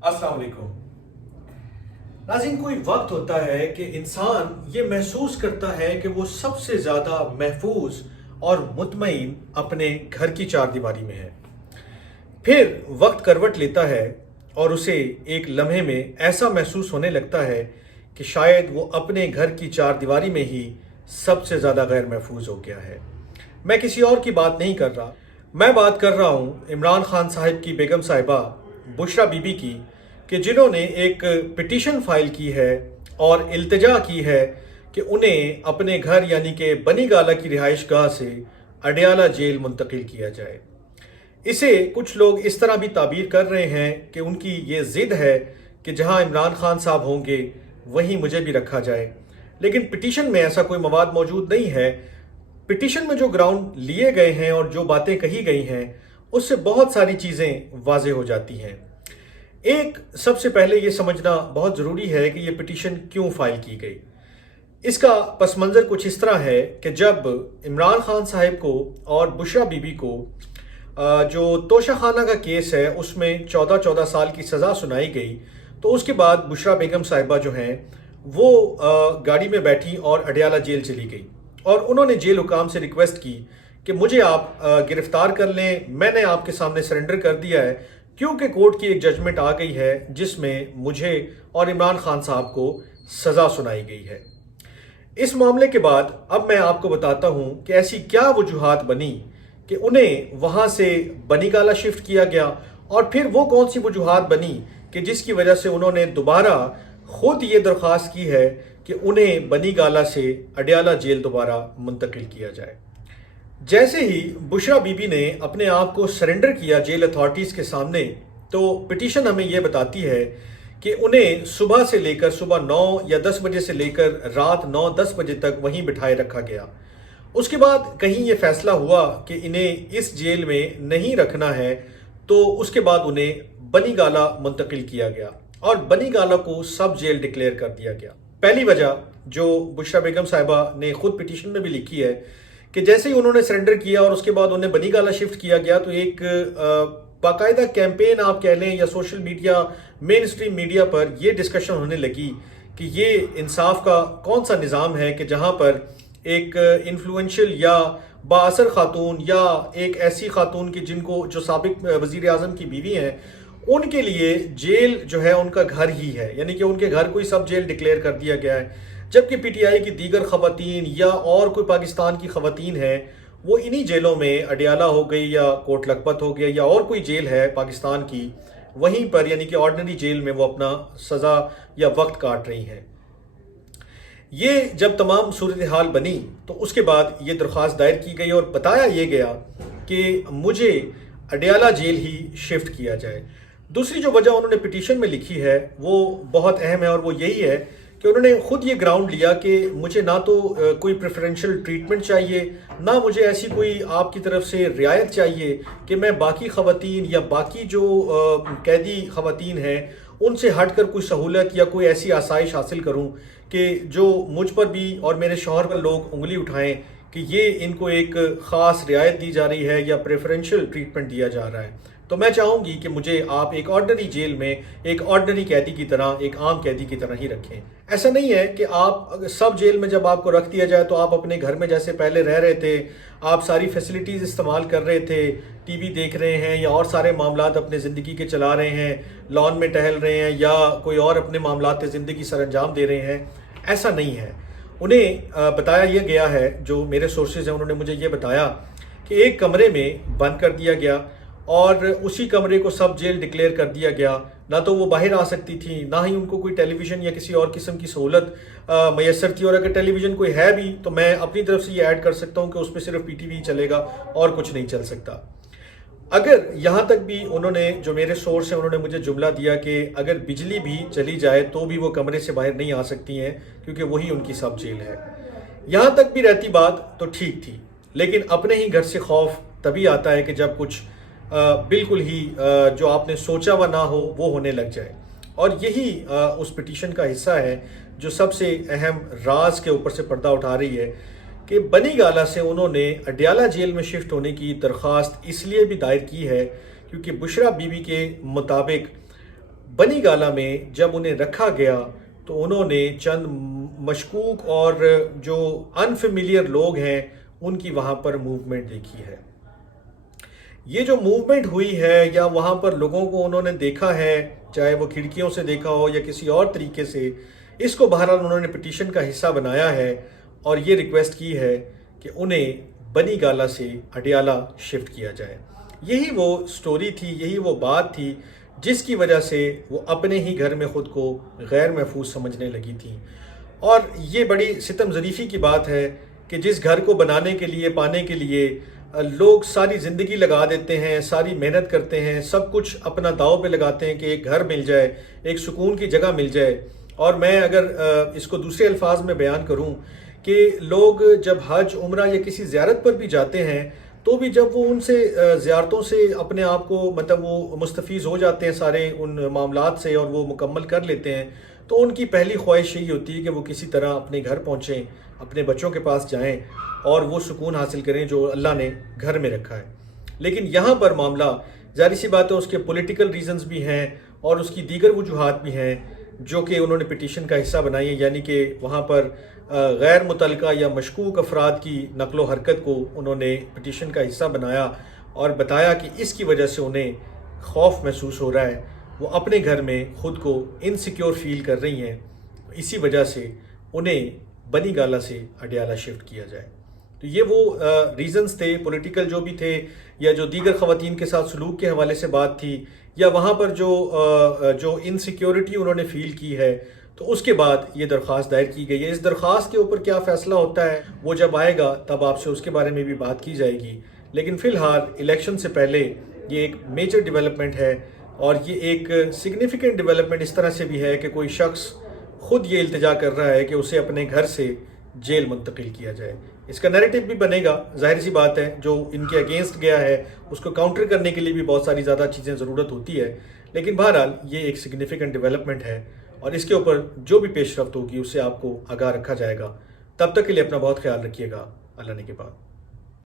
अस्सलाम वालेकुम। नाज़रीन, कोई वक्त होता है कि इंसान ये महसूस करता है कि वो सबसे ज़्यादा महफूज और मुतमईन अपने घर की चार दीवारी में है। फिर वक्त करवट लेता है और उसे एक लम्हे में ऐसा महसूस होने लगता है कि शायद वो अपने घर की चार दीवारी में ही सबसे ज़्यादा गैर महफूज हो गया है। मैं किसी और की बात नहीं कर रहा, मैं बात कर रहा हूँ इमरान खान साहब की बेगम साहिबा बुशरा बीबी की, कि जिन्होंने एक पिटीशन फाइल की है और इल्तिजा की है कि उन्हें अपने घर यानी कि बनी गाला की रिहाइश गाह से अडयाला जेल मुंतकिल किया जाए। इसे कुछ लोग इस तरह भी ताबीर कर रहे हैं कि उनकी ये ज़िद है कि जहां इमरान खान साहब होंगे वहीं मुझे भी रखा जाए, लेकिन पिटीशन में ऐसा कोई मवाद मौजूद नहीं है। पिटीशन में जो ग्राउंड लिए गए हैं और जो बातें कही गई हैं उससे बहुत सारी चीज़ें वाज़ेह हो जाती हैं। एक सबसे पहले ये समझना बहुत ज़रूरी है कि ये पिटीशन क्यों फाइल की गई। इसका पस मंज़र कुछ इस तरह है कि जब इमरान खान साहब को और बुशरा बीबी को जो तोशाखाना का केस है उसमें 14-14 साल की सज़ा सुनाई गई, तो उसके बाद बुशरा बेगम साहिबा जो हैं वो गाड़ी में बैठी और अडयाला जेल चली गई और उन्होंने जेल हुकाम से रिक्वेस्ट की कि मुझे आप गिरफ्तार कर लें, मैंने आपके सामने सरेंडर कर दिया है क्योंकि कोर्ट की एक जजमेंट आ गई है जिसमें मुझे और इमरान खान साहब को सज़ा सुनाई गई है। इस मामले के बाद अब मैं आपको बताता हूं कि ऐसी क्या वजूहात बनी कि उन्हें वहां से बनी गाला शिफ्ट किया गया और फिर वो कौन सी वजूहात बनी कि जिसकी वजह से उन्होंने दोबारा खुद ये दरख्वास्त की है कि उन्हें बनी गाला से अडयाला जेल दोबारा मुंतकिल किया जाए। जैसे ही बुशरा बीबी ने अपने आप को सरेंडर किया जेल अथॉरिटीज़ के सामने, तो पिटीशन हमें यह बताती है कि उन्हें सुबह से लेकर सुबह 9 या 10 बजे से लेकर रात 9-10 बजे तक वहीं बिठाए रखा गया। उसके बाद कहीं ये फैसला हुआ कि इन्हें इस जेल में नहीं रखना है, तो उसके बाद उन्हें बनी गाला मुंतकिल किया गया और बनी गाला को सब जेल डिक्लेयर कर दिया गया। पहली वजह जो बुशरा बेगम साहिबा ने खुद पिटीशन में भी लिखी है कि जैसे ही उन्होंने सरेंडर किया और उसके बाद उन्हें बनी गाला शिफ्ट किया गया, तो एक बाकायदा कैंपेन आप कह लें या social media, main stream media पर यह डिस्कशन होने लगी कि ये इंसाफ का कौन सा निज़ाम है कि जहां पर एक इन्फ्लुएंशियल या बाअसर खातून या एक ऐसी खातून की जिनको जो साबिक वज़ीर आज़म की बीवी हैं, उनके लिए जेल जो है उनका घर ही है, यानी कि उनके घर को ही सब जेल डिक्लेयर कर दिया गया है। जबकि पीटीआई की दीगर खवातीन या और कोई पाकिस्तान की खवातीन हैं वो इन्हीं जेलों में अडयाला हो गई या कोट लखपत हो गया या और कोई जेल है पाकिस्तान की, वहीं पर यानी कि ऑर्डिनरी जेल में वो अपना सज़ा या वक्त काट रही हैं। ये जब तमाम सूरत हाल बनी तो उसके बाद ये दरख्वास्त दायर की गई और बताया ये गया कि मुझे अडयाला जेल ही शिफ्ट किया जाए। दूसरी जो वजह उन्होंने पिटीशन में लिखी है वो बहुत अहम है और वो यही है कि उन्होंने खुद ये ग्राउंड लिया कि मुझे ना तो कोई प्रेफरेंशियल ट्रीटमेंट चाहिए, ना मुझे ऐसी कोई आपकी तरफ से रियायत चाहिए कि मैं बाकी खवातीन या बाकी जो कैदी खवातीन हैं उनसे हटकर कोई सहूलत या कोई ऐसी आसाइश हासिल करूं कि जो मुझ पर भी और मेरे शौहर पर लोग उंगली उठाएं कि ये इनको एक ख़ास रियायत दी जा रही है या प्रेफरेंशियल ट्रीटमेंट दिया जा रहा है। तो मैं चाहूँगी कि मुझे आप एक ऑर्डिनरी जेल में एक ऑर्डिनरी कैदी की तरह, एक आम कैदी की तरह ही रखें। ऐसा नहीं है कि आप सब जेल में जब आपको रख दिया जाए तो आप अपने घर में जैसे पहले रह रहे थे, आप सारी फैसिलिटीज़ इस्तेमाल कर रहे थे, टीवी देख रहे हैं या और सारे मामलात अपने ज़िंदगी के चला रहे हैं, लॉन में टहल रहे हैं या कोई और अपने मामलात ज़िंदगी सर अंजाम दे रहे हैं। ऐसा नहीं है। उन्हें बताया यह गया है, जो मेरे सोर्सेज हैं उन्होंने मुझे ये बताया कि एक कमरे में बंद कर दिया गया और उसी कमरे को सब जेल डिक्लेयर कर दिया गया। ना तो वो बाहर आ सकती थी, ना ही उनको कोई टेलीविज़न या किसी और किस्म की सहूलत मैसर थी, और अगर टेलीविज़न कोई है भी तो मैं अपनी तरफ से ये ऐड कर सकता हूँ कि उस पर सिर्फ पीटीवी चलेगा और कुछ नहीं चल सकता। अगर यहाँ तक भी उन्होंने, जो मेरे सोर्स हैं उन्होंने मुझे जुमला दिया कि अगर बिजली भी चली जाए तो भी वो कमरे से बाहर नहीं आ सकती हैं क्योंकि वही उनकी सब जेल है। यहाँ तक भी रहती बात तो ठीक थी, लेकिन अपने ही घर से खौफ तभी आता है कि जब कुछ बिल्कुल ही जो आपने सोचा व ना हो वो होने लग जाए। और यही उस पिटीशन का हिस्सा है जो सबसे अहम राज के ऊपर से पर्दा उठा रही है कि बनी गाला से उन्होंने अडयाला जेल में शिफ्ट होने की दरख्वास्त इसलिए भी दायर की है क्योंकि बुशरा बीबी के मुताबिक بنی گالا میں جب انہیں رکھا گیا تو انہوں نے چند مشکوک اور جو انفیملیئر لوگ ہیں ان کی وہاں پر موومنٹ دیکھی ہے. یہ جو موومنٹ ہوئی ہے یا وہاں پر لوگوں کو انہوں نے دیکھا ہے، چاہے وہ کھڑکیوں سے دیکھا ہو یا کسی اور طریقے سے، اس کو بہرحال انہوں نے پٹیشن کا حصہ بنایا ہے اور یہ ریکویسٹ کی ہے کہ انہیں بنی گالا سے اڈیالہ شفٹ کیا جائے. یہی وہ سٹوری تھی، یہی وہ بات تھی جس کی وجہ سے وہ اپنے ہی گھر میں خود کو غیر محفوظ سمجھنے لگی تھی. اور یہ بڑی ستم ظریفی کی بات ہے کہ جس گھر کو بنانے کے لیے، پانے کے لیے لوگ ساری زندگی لگا دیتے ہیں، ساری محنت کرتے ہیں، سب کچھ اپنا داؤ پہ لگاتے ہیں کہ ایک گھر مل جائے، ایک سکون کی جگہ مل جائے. اور میں اگر اس کو دوسرے الفاظ میں بیان کروں کہ لوگ جب حج، عمرہ یا کسی زیارت پر بھی جاتے ہیں تو بھی جب وہ ان سے زیارتوں سے اپنے آپ کو مطلب وہ مستفیض ہو جاتے ہیں سارے ان معاملات سے اور وہ مکمل کر لیتے ہیں، تو ان کی پہلی خواہش یہی ہوتی ہے کہ وہ کسی طرح اپنے گھر پہنچیں، اپنے بچوں کے پاس جائیں اور وہ سکون حاصل کریں جو اللہ نے گھر میں رکھا ہے. لیکن یہاں پر معاملہ ظاہر سی بات ہے اس کے پولیٹیکل ریزنز بھی ہیں اور اس کی دیگر وجوہات بھی ہیں جو کہ انہوں نے پٹیشن کا حصہ بنائی ہے، یعنی کہ وہاں پر غیر متعلقہ یا مشکوک افراد کی نقل و حرکت کو انہوں نے پٹیشن کا حصہ بنایا اور بتایا کہ اس کی وجہ سے انہیں خوف محسوس ہو رہا ہے، وہ اپنے گھر میں خود کو انسیکیور فیل کر رہی ہیں، اسی وجہ سے انہیں بنی گالا سے اڈیالہ شفٹ کیا جائے. تو یہ وہ ریزنز تھے، پولیٹیکل جو بھی تھے یا جو دیگر خواتین کے ساتھ سلوک کے حوالے سے بات تھی یا وہاں پر جو انسیکیورٹی انہوں نے فیل کی ہے، تو اس کے بعد یہ درخواست دائر کی گئی ہے. اس درخواست کے اوپر کیا فیصلہ ہوتا ہے وہ جب آئے گا تب آپ سے اس کے بارے میں بھی بات کی جائے گی. لیکن فی الحال الیکشن سے پہلے یہ ایک میجر ڈیولپمنٹ ہے اور یہ ایک سگنیفیکنٹ ڈیولپمنٹ اس طرح سے بھی ہے کہ کوئی شخص خود یہ التجا کر رہا ہے کہ اسے اپنے گھر سے جیل منتقل کیا جائے. اس کا نیریٹو بھی بنے گا، ظاہر سی بات ہے، جو ان کے اگینسٹ گیا ہے اس کو کاؤنٹر کرنے کے لیے بھی بہت ساری زیادہ چیزیں ضرورت ہوتی ہے. لیکن بہرحال یہ ایک سگنیفیکنٹ ڈیولپمنٹ ہے اور اس کے اوپر جو بھی پیش رفت ہوگی اس سے آپ کو آگاہ رکھا جائے گا. تب تک کے لیے اپنا بہت خیال رکھیے گا. اللہ نے کے بعد.